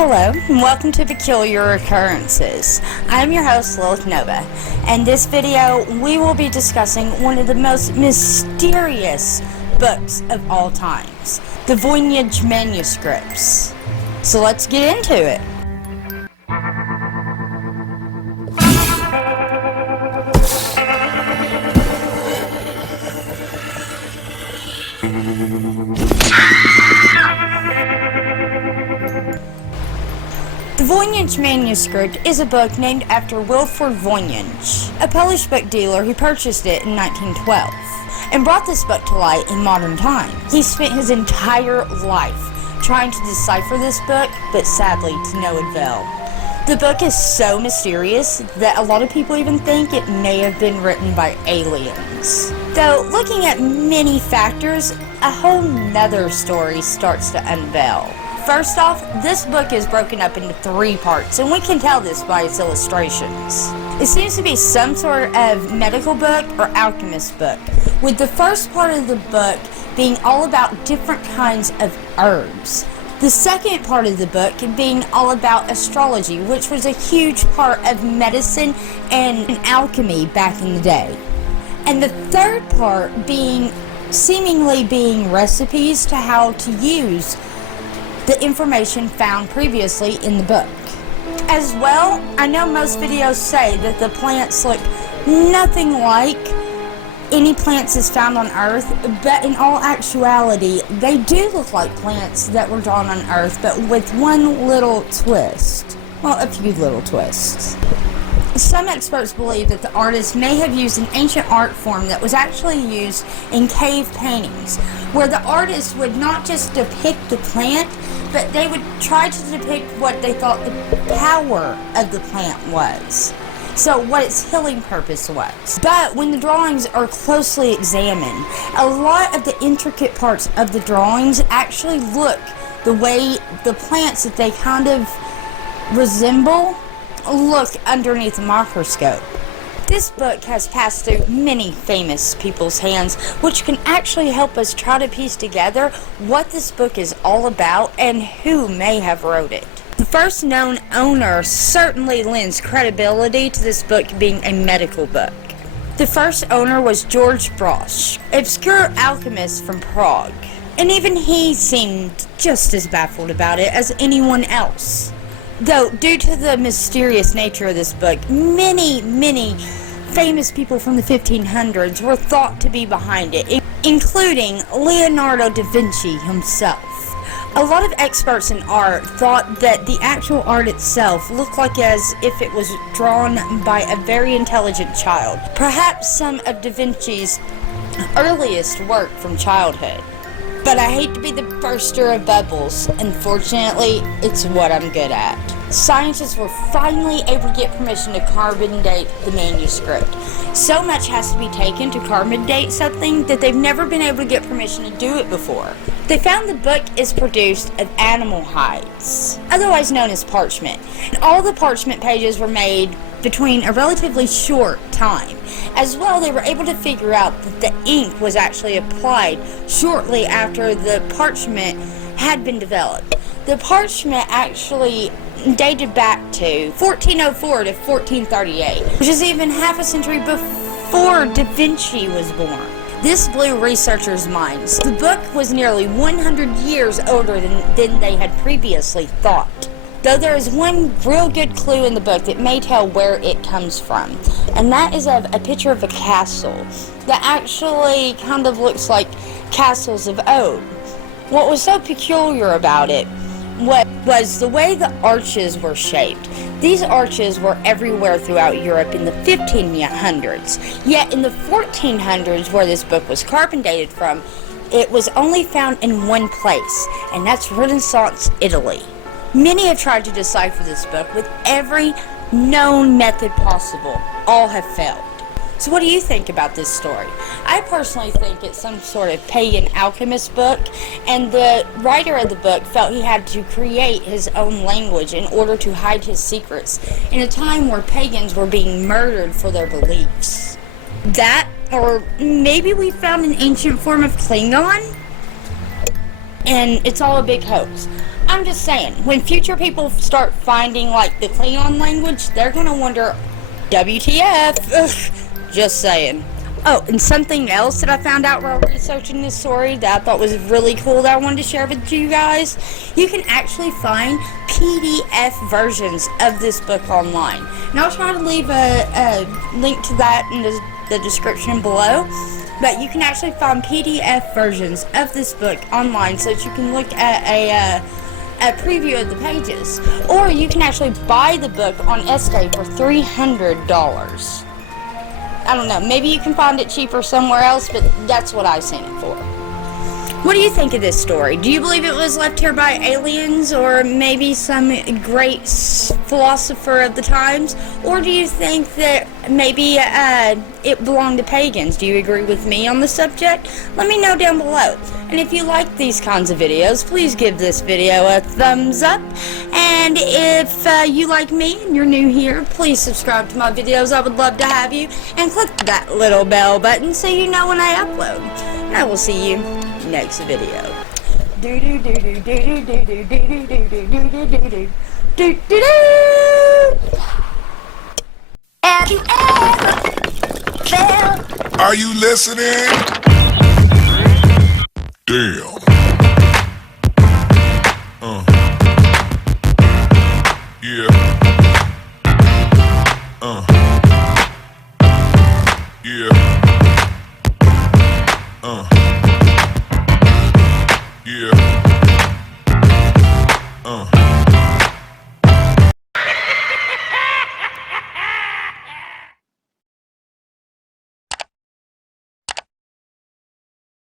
Hello, and welcome to Peculiar Occurrences. I'm your host, LiLith Nova, and this video we will be discussing one of the most mysterious books of all times, the Voynich Manuscripts. So let's get into it. The Voynich Manuscript is a book named after Wilfrid Voynich, a Polish book dealer who purchased it in 1912 and brought this book to light in modern times. He spent his entire life trying to decipher this book, but sadly to no avail. The book is so mysterious that a lot of people even think it may have been written by aliens. Though, looking at many factors, a whole nother story starts to unveil. First off, this book is broken up into 3 parts, and we can tell this by its illustrations. It seems to be some sort of medical book or alchemist book, with the first part of the book being all about different kinds of herbs. The second part of the book being all about astrology, which was a huge part of medicine and alchemy back in the day. And the third part seemingly being recipes to how to use the information found previously in the book. As well, I know most videos say that the plants look nothing like any plants is found on Earth, but in all actuality, they do look like plants that were drawn on Earth, but with one little twist. Well, a few little twists. Some experts believe that the artist may have used an ancient art form that was actually used in cave paintings, where the artist would not just depict the plant, but they would try to depict what they thought the power of the plant was. So what its healing purpose was. But when the drawings are closely examined, a lot of the intricate parts of the drawings actually look the way the plants that they kind of resemble look underneath a microscope. This book has passed through many famous people's hands, which can actually help us try to piece together what this book is all about and who may have wrote it. The first known owner certainly lends credibility to this book being a medical book. The first owner was George Brosch, obscure alchemist from Prague, and even he seemed just as baffled about it as anyone else. Though, due to the mysterious nature of this book, many famous people from the 1500s were thought to be behind it, including Leonardo da Vinci himself. A lot of experts in art thought that the actual art itself looked like as if it was drawn by a very intelligent child, perhaps some of da Vinci's earliest work from childhood. But I hate to be the burster of bubbles. Unfortunately, it's what I'm good at. Scientists were finally able to get permission to carbon date the manuscript. So much has to be taken to carbon date something that they've never been able to get permission to do it before. They found the book is produced of animal hides, otherwise known as parchment. And all the parchment pages were made between a relatively short time. As well, they were able to figure out that the ink was actually applied shortly after the parchment had been developed. The parchment actually dated back to 1404 to 1438, which is even half a century before Da Vinci was born. This blew researchers' minds. The book was nearly 100 years older than they had previously thought. Though there is one real good clue in the book that may tell where it comes from, and that is of a picture of a castle that actually kind of looks like castles of old. What was so peculiar about it was the way the arches were shaped. These arches were everywhere throughout Europe in the 1500s, yet in the 1400s, where this book was carbon dated from, it was only found in one place, and that's Renaissance Italy. Many have tried to decipher this book with every known method possible. All have failed. So what do you think about this story? I personally think it's some sort of pagan alchemist book, and the writer of the book felt he had to create his own language in order to hide his secrets in a time where pagans were being murdered for their beliefs. That, or maybe we found an ancient form of Klingon? And it's all a big hoax. I'm just saying, when future people start finding, like, the Klingon language, they're gonna wonder, WTF? Ugh, just saying. Oh, and something else that I found out while researching this story that I thought was really cool that I wanted to share with you guys. You can actually find PDF versions of this book online. And I'll try to leave a link to that in the description below. But you can actually find PDF versions of this book online so that you can look at a preview of the pages. Or you can actually buy the book on Escape for $300. I don't know, maybe you can find it cheaper somewhere else, but that's what I've seen it for. What do you think of this story? Do you believe it was left here by aliens or maybe some great philosopher of the times? Or do you think that maybe it belonged to pagans? Do you agree with me on the subject? Let me know down below. And if you like these kinds of videos, please give this video a thumbs up. And if you like me and you're new here, please subscribe to my videos. I would love to have you. And click that little bell button so you know when I upload. And I will see you next video. Have you ever felt? Are you listening? Damn.